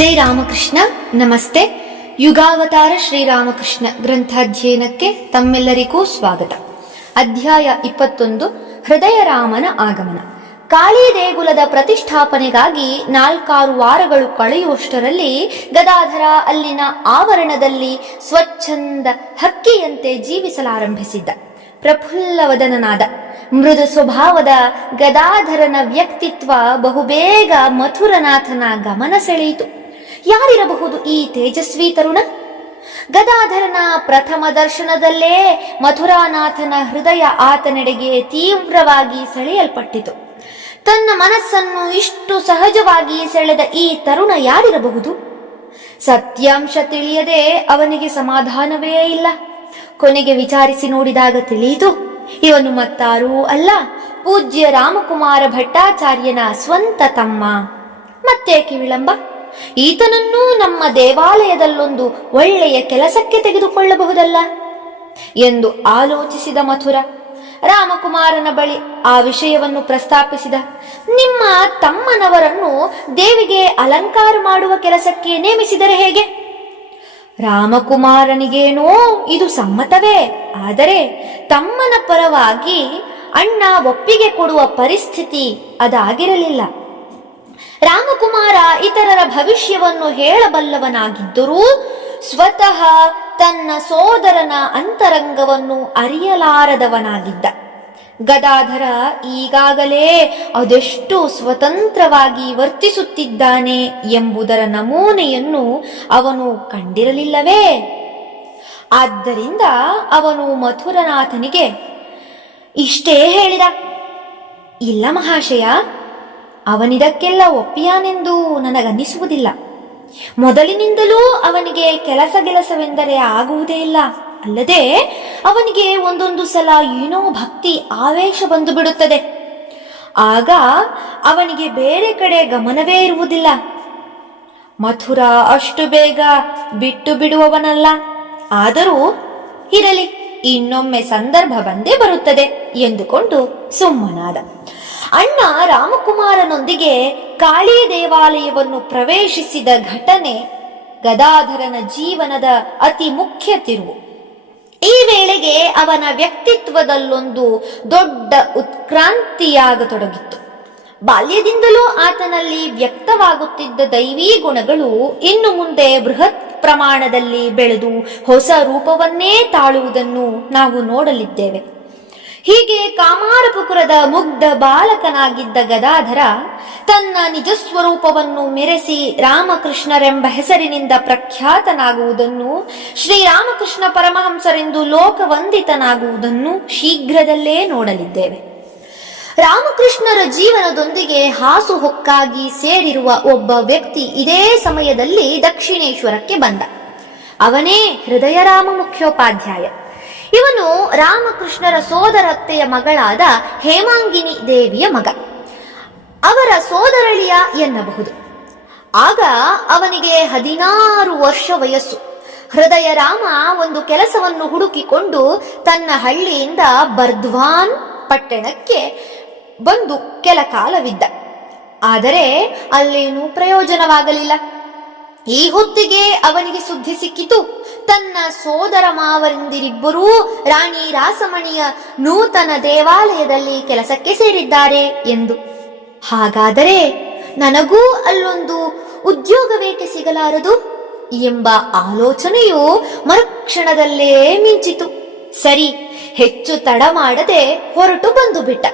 ಜೈ ರಾಮಕೃಷ್ಣ. ನಮಸ್ತೆ. ಯುಗಾವತಾರ ಶ್ರೀರಾಮಕೃಷ್ಣ ಗ್ರಂಥಾಧ್ಯಯನಕ್ಕೆ ತಮ್ಮೆಲ್ಲರಿಗೂ ಸ್ವಾಗತ. ಅಧ್ಯಾಯ 21, ಹೃದಯ ರಾಮನ ಆಗಮನ. ಕಾಳಿ ದೇಗುಲದ ಪ್ರತಿಷ್ಠಾಪನೆಗಾಗಿ 4 ವಾರಗಳು ಕಳೆಯುವಷ್ಟರಲ್ಲಿ ಗದಾಧರ ಅಲ್ಲಿನ ಆವರಣದಲ್ಲಿ ಸ್ವಚ್ಛಂದ ಹಕ್ಕಿಯಂತೆ ಜೀವಿಸಲಾರಂಭಿಸಿದ್ದ. ಪ್ರಫುಲ್ಲವದನನಾದ ಮೃದು ಸ್ವಭಾವದ ಗದಾಧರನ ವ್ಯಕ್ತಿತ್ವ ಬಹುಬೇಗ ಮಥುರನಾಥನ ಗಮನ ಸೆಳೆಯಿತು. ಯಾರಿರಬಹುದು ಈ ತೇಜಸ್ವಿ ತರುಣ? ಗದಾಧರನ ಪ್ರಥಮ ದರ್ಶನದಲ್ಲೇ ಮಥುರಾನಾಥನ ಹೃದಯ ಆತನೆಡೆಗೆ ತೀವ್ರವಾಗಿ ಸೆಳೆಯಲ್ಪಟ್ಟಿತು. ತನ್ನ ಮನಸ್ಸನ್ನು ಇಷ್ಟು ಸಹಜವಾಗಿ ಸೆಳೆದ ಈ ತರುಣ ಯಾರಿರಬಹುದು? ಸತ್ಯಾಂಶ ತಿಳಿಯದೆ ಅವನಿಗೆ ಸಮಾಧಾನವೇ ಇಲ್ಲ. ಕೊನೆಗೆ ವಿಚಾರಿಸಿ ನೋಡಿದಾಗ ತಿಳಿಯಿತು, ಇವನು ಮತ್ತಾರೂ ಅಲ್ಲ, ಪೂಜ್ಯ ರಾಮಕುಮಾರ ಭಟ್ಟಾಚಾರ್ಯನ ಸ್ವಂತ ತಮ್ಮ. ಮತ್ತೇಕೆ ವಿಳಂಬ? ಈತನನ್ನೂ ನಮ್ಮ ದೇವಾಲಯದಲ್ಲೊಂದು ಒಳ್ಳೆಯ ಕೆಲಸಕ್ಕೆ ತೆಗೆದುಕೊಳ್ಳಬಹುದಲ್ಲ ಎಂದು ಆಲೋಚಿಸಿದ ಮಥುರ ರಾಮಕುಮಾರನ ಬಳಿ ಆ ವಿಷಯವನ್ನು ಪ್ರಸ್ತಾಪಿಸಿದ. ನಿಮ್ಮ ತಮ್ಮನವರನ್ನು ದೇವಿಗೆ ಅಲಂಕಾರ ಮಾಡುವ ಕೆಲಸಕ್ಕೆ ನೇಮಿಸಿದರೆ ಹೇಗೆ? ರಾಮಕುಮಾರನಿಗೇನೋ ಇದು ಸಮ್ಮತವೇ, ಆದರೆ ತಮ್ಮನ ಪರವಾಗಿ ಅಣ್ಣ ಒಪ್ಪಿಗೆ ಕೊಡುವ ಪರಿಸ್ಥಿತಿ ಅದಾಗಿರಲಿಲ್ಲ. ರಾಮಕುಮಾರ ಇತರರ ಭವಿಷ್ಯವನ್ನು ಹೇಳಬಲ್ಲವನಾಗಿದ್ದರೂ ಸ್ವತಃ ತನ್ನ ಸೋದರನ ಅಂತರಂಗವನ್ನು ಅರಿಯಲಾರದವನಾಗಿದ್ದ. ಗದಾಧರ ಈಗಾಗಲೇ ಅದೆಷ್ಟು ಸ್ವತಂತ್ರವಾಗಿ ವರ್ತಿಸುತ್ತಿದ್ದಾನೆ ಎಂಬುದರ ನಮೂನೆಯನ್ನು ಅವನು ಕಂಡಿರಲಿಲ್ಲವೇ? ಆದ್ದರಿಂದ ಅವನು ಮಥುರನಾಥನಿಗೆ ಇಷ್ಟೇ ಹೇಳಿದ. ಇಲ್ಲ ಮಹಾಶಯ, ಅವನಿದಕ್ಕೆಲ್ಲ ಒಪ್ಪಿಯಾನೆಂದು ನನಗನ್ನಿಸುವುದಿಲ್ಲ. ಮೊದಲಿನಿಂದಲೂ ಅವನಿಗೆ ಕೆಲಸವೆಂದರೆ ಆಗುವುದೇ ಇಲ್ಲ. ಅಲ್ಲದೆ ಅವನಿಗೆ ಒಂದೊಂದು ಸಲ ಏನೋ ಭಕ್ತಿ ಆವೇಶ ಬಂದು ಬಿಡುತ್ತದೆ. ಆಗ ಅವನಿಗೆ ಬೇರೆ ಕಡೆ ಗಮನವೇ ಇರುವುದಿಲ್ಲ. ಮಥುರ ಅಷ್ಟು ಬೇಗ ಬಿಟ್ಟು ಬಿಡುವವನಲ್ಲ. ಆದರೂ ಇರಲಿ, ಇನ್ನೊಮ್ಮೆ ಸಂದರ್ಭ ಬಂದೇ ಬರುತ್ತದೆ ಎಂದುಕೊಂಡು ಸುಮ್ಮನಾದ. ಅಣ್ಣ ರಾಮಕುಮಾರನೊಂದಿಗೆ ಕಾಳಿ ದೇವಾಲಯವನ್ನು ಪ್ರವೇಶಿಸಿದ ಘಟನೆ ಗದಾಧರನ ಜೀವನದ ಅತಿ ಮುಖ್ಯ ತಿರುವು. ಈ ವೇಳೆಗೆ ಅವನ ವ್ಯಕ್ತಿತ್ವದಲ್ಲೊಂದು ದೊಡ್ಡ ಉತ್ಕ್ರಾಂತಿಯಾಗತೊಡಗಿತ್ತು. ಬಾಲ್ಯದಿಂದಲೂ ಆತನಲ್ಲಿ ವ್ಯಕ್ತವಾಗುತ್ತಿದ್ದ ದೈವೀ ಗುಣಗಳು ಇನ್ನು ಮುಂದೆ ಬೃಹತ್ ಪ್ರಮಾಣದಲ್ಲಿ ಬೆಳೆದು ಹೊಸ ರೂಪವನ್ನೇ ತಾಳುವುದನ್ನು ನಾವು ನೋಡಲಿದ್ದೇವೆ. ಹೀಗೆ ಕಾಮಾರಪುಕುರದ ಮುಗ್ಧ ಬಾಲಕನಾಗಿದ್ದ ಗದಾಧರ ತನ್ನ ನಿಜಸ್ವರೂಪವನ್ನು ಮೆರೆಸಿ ರಾಮಕೃಷ್ಣರೆಂಬ ಹೆಸರಿನಿಂದ ಪ್ರಖ್ಯಾತನಾಗುವುದನ್ನು, ಶ್ರೀರಾಮಕೃಷ್ಣ ಪರಮಹಂಸರೆಂದು ಲೋಕವಂದಿತನಾಗುವುದನ್ನು ಶೀಘ್ರದಲ್ಲೇ ನೋಡಲಿದ್ದೇವೆ. ರಾಮಕೃಷ್ಣರ ಜೀವನದೊಂದಿಗೆ ಹಾಸುಹೊಕ್ಕಾಗಿ ಸೇರಿರುವ ಒಬ್ಬ ವ್ಯಕ್ತಿ ಇದೇ ಸಮಯದಲ್ಲಿ ದಕ್ಷಿಣೇಶ್ವರಕ್ಕೆ ಬಂದ. ಅವನೇ ಹೃದಯರಾಮ ಮುಖ್ಯೋಪಾಧ್ಯಾಯ. ಇವನು ರಾಮಕೃಷ್ಣರ ಸೋದರತ್ತೆಯ ಮಗಳಾದ ಹೇಮಾಂಗಿನಿ ದೇವಿಯ ಮಗ. ಅವರ ಸೋದರಳಿಯ ಎನ್ನಬಹುದು. ಆಗ ಅವನಿಗೆ 16 ವರ್ಷ ವಯಸ್ಸು. ಹೃದಯರಾಮ ಒಂದು ಕೆಲಸವನ್ನು ಹುಡುಕಿಕೊಂಡು ತನ್ನ ಹಳ್ಳಿಯಿಂದ ಬರ್ಧ್ವಾನ್ ಪಟ್ಟಣಕ್ಕೆ ಬಂದು ಕೆಲ ಕಾಲವಿದ್ದ. ಆದರೆ ಅಲ್ಲೇನೂ ಪ್ರಯೋಜನವಾಗಲಿಲ್ಲ. ಈ ಹೊತ್ತಿಗೆ ಅವನಿಗೆ ಸುದ್ದಿ ಸಿಕ್ಕಿತು, ತನ್ನ ಸೋದರ ಮಾವರಿಂದಿರಿಬ್ಬರೂ ರಾಣಿ ರಾಸಮಣಿಯ ನೂತನ ದೇವಾಲಯದಲ್ಲಿ ಕೆಲಸಕ್ಕೆ ಸೇರಿದ್ದಾರೆ ಎಂದು. ಹಾಗಾದರೆ ನನಗೂ ಅಲ್ಲೊಂದು ಉದ್ಯೋಗವೇಕೆ ಸಿಗಲಾರದು ಎಂಬ ಆಲೋಚನೆಯು ಮರುಕ್ಷಣದಲ್ಲೇ ಮಿಂಚಿತು. ಸರಿ, ಹೆಚ್ಚು ತಡ ಮಾಡದೆ ಹೊರಟು ಬಂದು ಬಿಟ್ಟ.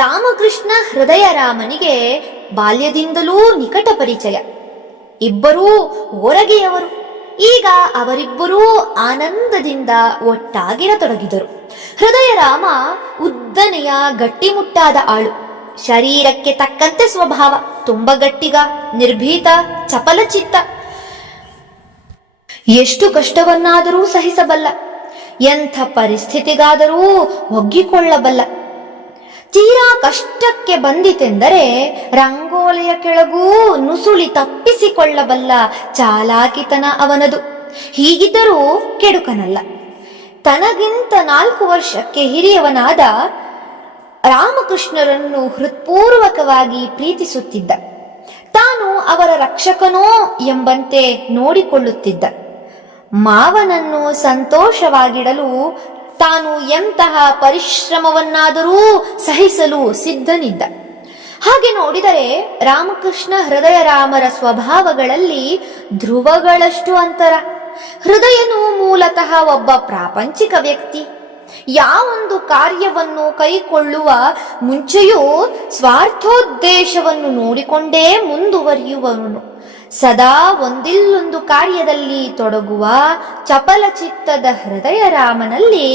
ರಾಮಕೃಷ್ಣ ಹೃದಯರಾಮನಿಗೆ ಬಾಲ್ಯದಿಂದಲೂ ನಿಕಟ ಪರಿಚಯ. ಇಬ್ಬರೂ ಓರಗೆಯವರು. ಈಗ ಅವರಿಬ್ಬರೂ ಆನಂದದಿಂದ ಒಟ್ಟಾಗಿರತೊಡಗಿದರು. ಹೃದಯರಾಮ ಉದ್ದನೆಯ ಗಟ್ಟಿಮುಟ್ಟಾದ ಆಳು. ಶರೀರಕ್ಕೆ ತಕ್ಕಂತೆ ಸ್ವಭಾವ, ತುಂಬ ಗಟ್ಟಿಗ, ನಿರ್ಭೀತ, ಚಪಲಚಿತ್ತ. ಎಷ್ಟು ಕಷ್ಟವನ್ನಾದರೂ ಸಹಿಸಬಲ್ಲ, ಎಂಥ ಪರಿಸ್ಥಿತಿಗಾದರೂ ಒಗ್ಗಿಕೊಳ್ಳಬಲ್ಲ. ತೀರಾ ಕಷ್ಟಕ್ಕೆ ಬಂದಿತೆಂದರೆ ರಂಗೋಲಿಯ ಕೆಳಗೂ ನುಸುಳಿ ತಪ್ಪಿಸಿಕೊಳ್ಳಬಲ್ಲ ಚಾಲಾಕಿತನ ಅವನದು. ಹೀಗಿದ್ದರೂ ಕೆಡುಕನಲ್ಲ. ತನಗಿಂತ 4 ವರ್ಷಕ್ಕೆ ಹಿರಿಯವನಾದ ರಾಮಕೃಷ್ಣರನ್ನು ಹೃತ್ಪೂರ್ವಕವಾಗಿ ಪ್ರೀತಿಸುತ್ತಿದ್ದ. ತಾನು ಅವರ ರಕ್ಷಕನೋ ಎಂಬಂತೆ ನೋಡಿಕೊಳ್ಳುತ್ತಿದ್ದ. ಮಾವನನ್ನು ಸಂತೋಷವಾಗಿಡಲು ತಾನು ಎಂತಹ ಪರಿಶ್ರಮವನ್ನಾದರೂ ಸಹಿಸಲು ಸಿದ್ಧನಿದ್ದ. ಹಾಗೆ ನೋಡಿದರೆ ರಾಮಕೃಷ್ಣ ಹೃದಯ ರಾಮರ ಸ್ವಭಾವಗಳಲ್ಲಿ ಧ್ರುವಗಳಷ್ಟು ಅಂತರ. ಹೃದಯನು ಮೂಲತಃ ಒಬ್ಬ ಪ್ರಾಪಂಚಿಕ ವ್ಯಕ್ತಿ. ಯಾವೊಂದು ಕಾರ್ಯವನ್ನು ಕೈಕೊಳ್ಳುವ ಮುಂಚೆಯೂ ಸ್ವಾರ್ಥೋದ್ದೇಶವನ್ನು ನೋಡಿಕೊಂಡೇ ಮುಂದುವರಿಯುವವನು. ಸದಾ ಒಂದಿಲ್ಲೊಂದು ಕಾರ್ಯದಲ್ಲಿ ತೊಡಗುವ ಚಪಲ ಚಿತ್ತದ ಹೃದಯ ರಾಮನಲ್ಲಿ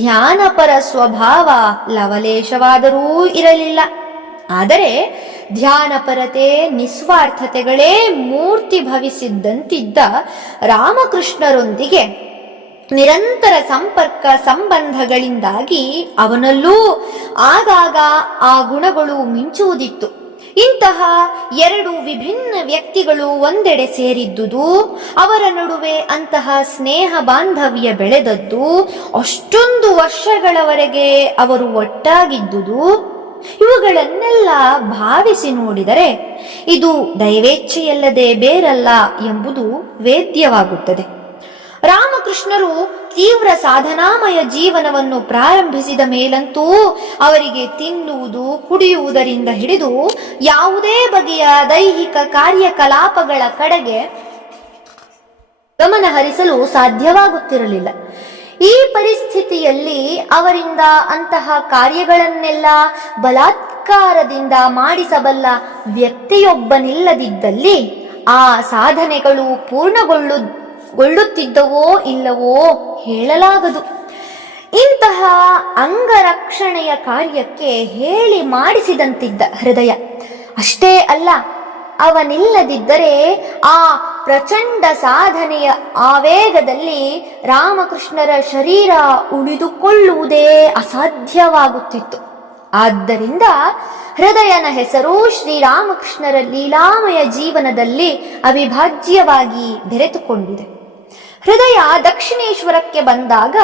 ಧ್ಯಾನಪರ ಸ್ವಭಾವ ಲವಲೇಶವಾದರೂ ಇರಲಿಲ್ಲ. ಆದರೆ ಧ್ಯಾನಪರತೆ ನಿಸ್ವಾರ್ಥತೆಗಳೇ ಮೂರ್ತಿ ಭವಿಸಿದ್ದಂತಿದ್ದ ರಾಮಕೃಷ್ಣರೊಂದಿಗೆ ನಿರಂತರ ಸಂಪರ್ಕ ಸಂಬಂಧಗಳಿಂದಾಗಿ ಅವನಲ್ಲೂ ಆಗಾಗ ಆ ಗುಣಗಳು ಮಿಂಚುವುದಿತ್ತು. ಇಂತಹ ಎರಡು ವಿಭಿನ್ನ ವ್ಯಕ್ತಿಗಳು ಒಂದೆಡೆ ಸೇರಿದ್ದುದು, ಅವರ ನಡುವೆ ಅಂತಹ ಸ್ನೇಹ ಬಾಂಧವ್ಯ ಬೆಳೆದದ್ದು, ಅಷ್ಟೊಂದು ವರ್ಷಗಳವರೆಗೆ ಅವರು ಒಟ್ಟಾಗಿದ್ದುದು, ಇವುಗಳನ್ನೆಲ್ಲ ಭಾವಿಸಿ ನೋಡಿದರೆ ಇದು ದೈವೇಚ್ಛೆಯಲ್ಲದೆ ಬೇರಲ್ಲ ಎಂಬುದು ವೇದ್ಯವಾಗುತ್ತದೆ. ರಾಮಕೃಷ್ಣರು ತೀವ್ರ ಸಾಧನಾಮಯ ಜೀವನವನ್ನು ಪ್ರಾರಂಭಿಸಿದ ಮೇಲಂತೂ ಅವರಿಗೆ ತಿನ್ನುವುದು, ಕುಡಿಯುವುದರಿಂದ ಹಿಡಿದು ಯಾವುದೇ ಬಗೆಯ ದೈಹಿಕ ಕಾರ್ಯಕಲಾಪಗಳ ಕಡೆಗೆ ಗಮನ ಹರಿಸಲು ಸಾಧ್ಯವಾಗುತ್ತಿರಲಿಲ್ಲ. ಈ ಪರಿಸ್ಥಿತಿಯಲ್ಲಿ ಅವರಿಂದ ಅಂತಹ ಕಾರ್ಯಗಳನ್ನೆಲ್ಲ ಬಲಾತ್ಕಾರದಿಂದ ಮಾಡಿಸಬಲ್ಲ ವ್ಯಕ್ತಿಯೊಬ್ಬನಿಲ್ಲದಿದ್ದಲ್ಲಿ ಆ ಸಾಧನೆಗಳು ಪೂರ್ಣಗೊಳ್ಳುತ್ತಿದ್ದವೋ ಇಲ್ಲವೋ ಹೇಳಲಾಗದು. ಇಂತಹ ಅಂಗರಕ್ಷಣೆಯ ಕಾರ್ಯಕ್ಕೆ ಹೇಳಿ ಮಾಡಿಸಿದಂತಿದ್ದ ಹೃದಯ. ಅಷ್ಟೇ ಅಲ್ಲ, ಅವನಿಲ್ಲದಿದ್ದರೆ ಆ ಪ್ರಚಂಡ ಸಾಧನೆಯ ಆವೇಗದಲ್ಲಿ ರಾಮಕೃಷ್ಣರ ಶರೀರ ಉಳಿದುಕೊಳ್ಳುವುದೇ ಅಸಾಧ್ಯವಾಗುತ್ತಿತ್ತು. ಆದ್ದರಿಂದ ಹೃದಯನ ಹೆಸರು ಶ್ರೀರಾಮಕೃಷ್ಣರ ಲೀಲಾಮಯ ಜೀವನದಲ್ಲಿ ಅವಿಭಾಜ್ಯವಾಗಿ ಬೆರೆತುಕೊಂಡಿದೆ. ಹೃದಯ ದಕ್ಷಿಣೇಶ್ವರಕ್ಕೆ ಬಂದಾಗ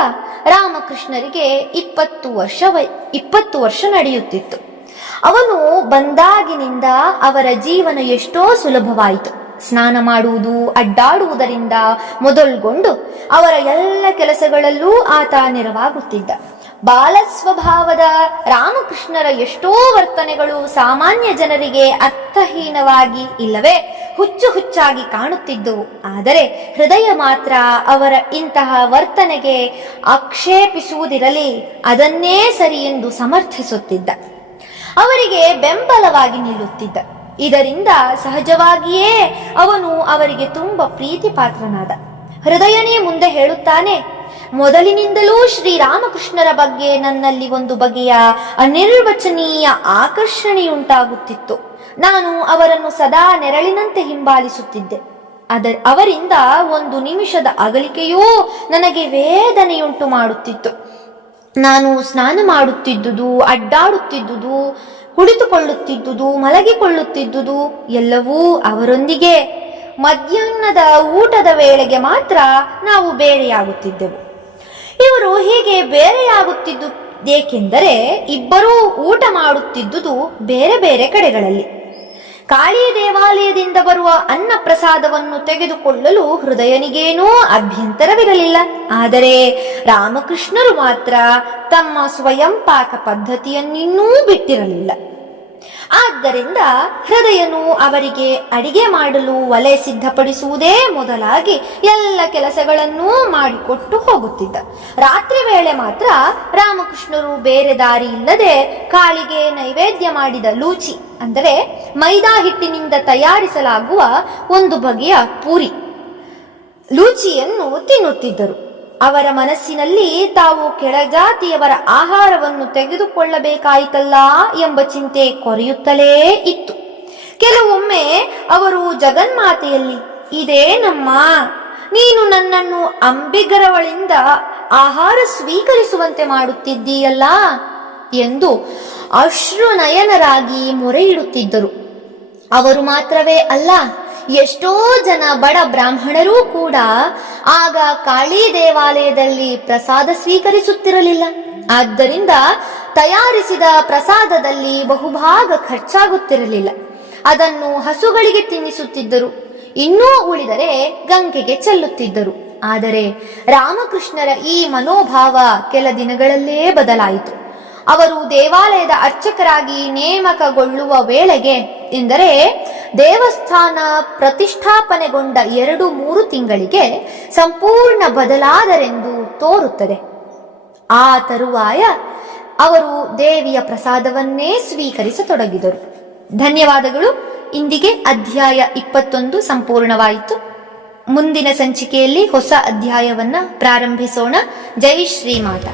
ರಾಮಕೃಷ್ಣರಿಗೆ 20 ವರ್ಷ ನಡೆಯುತ್ತಿತ್ತು. ಅವನು ಬಂದಾಗಿನಿಂದ ಅವರ ಜೀವನ ಎಷ್ಟೋ ಸುಲಭವಾಯಿತು. ಸ್ನಾನ ಮಾಡುವುದು, ಅಡ್ಡಾಡುವುದರಿಂದ ಮೊದಲುಗೊಂಡು ಅವರ ಎಲ್ಲ ಕೆಲಸಗಳಲ್ಲೂ ಆತ ನೆರವಾಗುತ್ತಿದ್ದ. ಬಾಲ ಸ್ವಭಾವದ ರಾಮಕೃಷ್ಣರ ಎಷ್ಟೋ ವರ್ತನೆಗಳು ಸಾಮಾನ್ಯ ಜನರಿಗೆ ಅರ್ಥಹೀನವಾಗಿ ಇಲ್ಲವೇ ಹುಚ್ಚಾಗಿ ಕಾಣುತ್ತಿದ್ದವು. ಆದರೆ ಹೃದಯ ಮಾತ್ರ ಅವರ ಇಂತಹ ವರ್ತನೆಗೆ ಆಕ್ಷೇಪಿಸುವುದಿರಲಿ, ಅದನ್ನೇ ಸರಿ ಎಂದು ಸಮರ್ಥಿಸುತ್ತಿದ್ದ. ಅವರಿಗೆ ಬೆಂಬಲವಾಗಿ ನಿಲ್ಲುತ್ತಿದ್ದ. ಇದರಿಂದ ಸಹಜವಾಗಿಯೇ ಅವನು ಅವರಿಗೆ ತುಂಬಾ ಪ್ರೀತಿ ಪಾತ್ರನಾದ. ಹೃದಯನೇ ಮುಂದೆ ಹೇಳುತ್ತಾನೆ, ಮೊದಲಿನಿಂದಲೂ ಶ್ರೀರಾಮಕೃಷ್ಣರ ಬಗ್ಗೆ ನನ್ನಲ್ಲಿ ಒಂದು ಬಗೆಯ ಅನಿರ್ವಚನೀಯ ಆಕರ್ಷಣೆಯುಂಟಾಗುತ್ತಿತ್ತು. ನಾನು ಅವರನ್ನು ಸದಾ ನೆರಳಿನಂತೆ ಹಿಂಬಾಲಿಸುತ್ತಿದ್ದೆ. ಅವರಿಂದ ಒಂದು ನಿಮಿಷದ ಅಗಲಿಕೆಯೂ ನನಗೆ ವೇದನೆಯುಂಟು ಮಾಡುತ್ತಿತ್ತು. ನಾನು ಸ್ನಾನ ಮಾಡುತ್ತಿದ್ದುದು, ಅಡ್ಡಾಡುತ್ತಿದ್ದುದು, ಕುಳಿತುಕೊಳ್ಳುತ್ತಿದ್ದುದು, ಮಲಗಿಕೊಳ್ಳುತ್ತಿದ್ದುದು ಎಲ್ಲವೂ ಅವರೊಂದಿಗೆ. ಮಧ್ಯಾಹ್ನದ ಊಟದ ವೇಳೆಗೆ ಮಾತ್ರ ನಾವು ಬೇರೆಯಾಗುತ್ತಿದ್ದೆವು. ಇವರು ಹೀಗೆ ಬೇರೆಯಾಗುತ್ತಿದ್ದುದೇಕೆಂದರೆ ಇಬ್ಬರೂ ಊಟ ಮಾಡುತ್ತಿದ್ದುದು ಬೇರೆ ಬೇರೆ ಕಡೆಗಳಲ್ಲಿ. ಕಾಳಿ ದೇವಾಲಯದಿಂದ ಬರುವ ಅನ್ನ ಪ್ರಸಾದವನ್ನು ತೆಗೆದುಕೊಳ್ಳಲು ಹೃದಯನಿಗೇನೂ ಅಭ್ಯಂತರವಿರಲಿಲ್ಲ. ಆದರೆ ರಾಮಕೃಷ್ಣರು ಮಾತ್ರ ತಮ್ಮ ಸ್ವಯಂ ಪಾಕ ಪದ್ಧತಿಯನ್ನಿನ್ನೂ ಬಿಟ್ಟಿರಲಿಲ್ಲ. ಆದ್ದರಿಂದ ಹೃದಯನು ಅವರಿಗೆ ಅಡಿಗೆ ಮಾಡಲು ಒಲೆ ಸಿದ್ಧಪಡಿಸುವುದೇ ಮೊದಲಾಗಿ ಎಲ್ಲ ಕೆಲಸಗಳನ್ನೂ ಮಾಡಿಕೊಟ್ಟು ಹೋಗುತ್ತಿದ್ದ. ರಾತ್ರಿ ವೇಳೆ ಮಾತ್ರ ರಾಮಕೃಷ್ಣರು ಬೇರೆ ದಾರಿ ಇಲ್ಲದೆ ಕಾಳಿಗೆ ನೈವೇದ್ಯ ಮಾಡಿದ ಲೂಚಿ, ಅಂದರೆ ಮೈದಾ ಹಿಟ್ಟಿನಿಂದ ತಯಾರಿಸಲಾಗುವ ಒಂದು ಬಗೆಯ ಪೂರಿ, ಲೂಚಿಯನ್ನು ತಿನ್ನುತ್ತಿದ್ದರು. ಅವರ ಮನಸ್ಸಿನಲ್ಲಿ ತಾವು ಕೆಳಜಾತಿಯವರ ಆಹಾರವನ್ನು ತೆಗೆದುಕೊಳ್ಳಬೇಕಾಯಿತಲ್ಲ ಎಂಬ ಚಿಂತೆ ಕೊರೆಯುತ್ತಲೇ ಇತ್ತು. ಕೆಲವೊಮ್ಮೆ ಅವರು ಜಗನ್ಮಾತೆಯಲ್ಲಿ, ಇದೇನಮ್ಮ, ನೀನು ನನ್ನನ್ನು ಅಂಬಿಗರವಳಿಂದ ಆಹಾರ ಸ್ವೀಕರಿಸುವಂತೆ ಮಾಡುತ್ತಿದ್ದೀಯಲ್ಲ ಎಂದು ಅಶ್ರುನಯನರಾಗಿ ಮೊರೆಯಿಡುತ್ತಿದ್ದರು. ಅವರು ಮಾತ್ರವೇ ಅಲ್ಲ, ಎಷ್ಟೋ ಜನ ಬಡ ಬ್ರಾಹ್ಮಣರೂ ಕೂಡ ಆಗ ಕಾಳಿ ದೇವಾಲಯದಲ್ಲಿ ಪ್ರಸಾದ ಸ್ವೀಕರಿಸುತ್ತಿರಲಿಲ್ಲ. ಆದ್ದರಿಂದ ತಯಾರಿಸಿದ ಪ್ರಸಾದದಲ್ಲಿ ಬಹುಭಾಗ ಖರ್ಚಾಗುತ್ತಿರಲಿಲ್ಲ. ಅದನ್ನು ಹಸುಗಳಿಗೆ ತಿನ್ನಿಸುತ್ತಿದ್ದರು. ಇನ್ನೂ ಉಳಿದರೆ ಗಂಗೆಗೆ ಚೆಲ್ಲುತ್ತಿದ್ದರು. ಆದರೆ ರಾಮಕೃಷ್ಣರ ಈ ಮನೋಭಾವ ಕೆಲ ದಿನಗಳಲ್ಲೇ ಬದಲಾಯಿತು. ಅವರು ದೇವಾಲಯದ ಅರ್ಚಕರಾಗಿ ನೇಮಕಗೊಳ್ಳುವ ವೇಳೆಗೆ, ಎಂದರೆ ದೇವಸ್ಥಾನ ಪ್ರತಿಷ್ಠಾಪನೆಗೊಂಡ 2-3 ತಿಂಗಳಿಗೆ ಸಂಪೂರ್ಣ ಬದಲಾದರೆಂದು ತೋರುತ್ತದೆ. ಆ ತರುವಾಯ ಅವರು ದೇವಿಯ ಪ್ರಸಾದವನ್ನೇ ಸ್ವೀಕರಿಸತೊಡಗಿದರು. ಧನ್ಯವಾದಗಳು. ಇಂದಿಗೆ ಅಧ್ಯಾಯ 21 ಸಂಪೂರ್ಣವಾಯಿತು. ಮುಂದಿನ ಸಂಚಿಕೆಯಲ್ಲಿ ಹೊಸ ಅಧ್ಯಾಯವನ್ನ ಪ್ರಾರಂಭಿಸೋಣ. ಜೈ ಶ್ರೀಮಾತಾ.